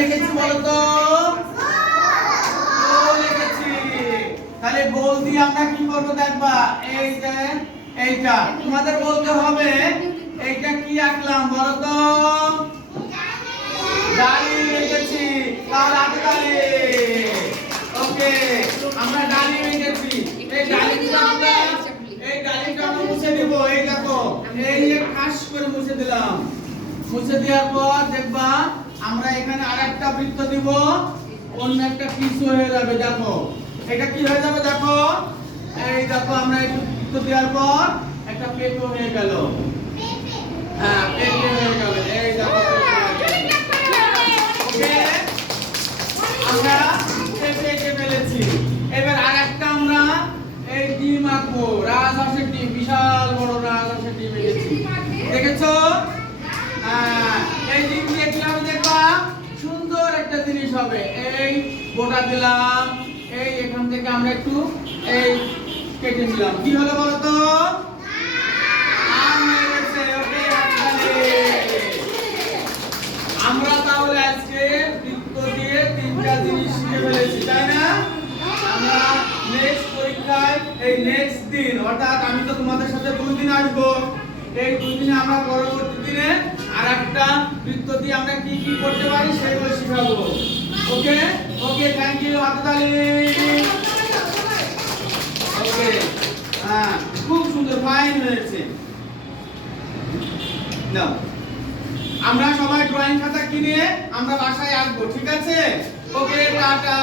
এঁকেছি বলো তো? গোল এঁকেছি। তাহলে গোল দিয়ে আমরা কি করব দেখবা, এই যে এইটা তোমাদের বলতে হবে এইটা কি আঁকলাম বলো তো? ডালি এঁকেছি। তাহলে হাতে তালি। ওকে, আমরা ডালি এঁকেছি। এই ডালিটা আমরা মুছে দেব। এই দেখো, এই যে খাস করে মুছে দিলাম। মুছে দেওয়ার পর দেখবা আমরা এখানে আরেকটা বৃত্ত দিব, অন্য একটা কিছু হয়ে যাবে। দেখো এটা কি হয়ে যাবে, দেখো এই দেখো আমরা একটু বৃত্ত দেওয়ার পর একটা পেটো হয়ে গেল। হ্যাঁ, পেটো হয়ে গেল। এই দেখো, ওকে আমরা পেটো এঁকে ফেলেছি। এবার আরেকটা আমরা এই ডিম আঁকবো, রাজহাঁসের ডিম, বিশাল বড় রাজহাঁসের ডিম এঁকেছি। দেখেছো? এই ডিম দিয়ে কিভাবে দেখবা সুন্দর একটা জিনিস হবে। এই গোটা দিলাম, এই এখান থেকে আমরা একটু এই কেটে নিলাম। কি হলো বলো তো? আম হয়ে গেছে। ওকে, আমরা তাহলে আজকে বৃত্ত দিয়ে তিনটা জিনিস শিখে ফেলেছি, তাই না? আমরা নেক্সট পরীক্ষায় এই নেক্সট দিন, অর্থাৎ আমি তো তোমাদের সাথে 2 দিন আসবো, এই 2 দিনে আমরা পরবর্তী দিনে আরেকটা বৃত্ত দিয়ে আমরা কি কি করতে পারি সেগুলো শিখাবো। ওকে ওকে, থ্যাংক ইউ, হাততালি। ওকে, হ্যাঁ, খুব সুন্দর, ফাইন হয়েছে। নাও, আমরা সবাই ড্রয়িং খাতা কিনে আমরা বাসায় আঁকবো, ঠিক আছে? ওকে, টাটা।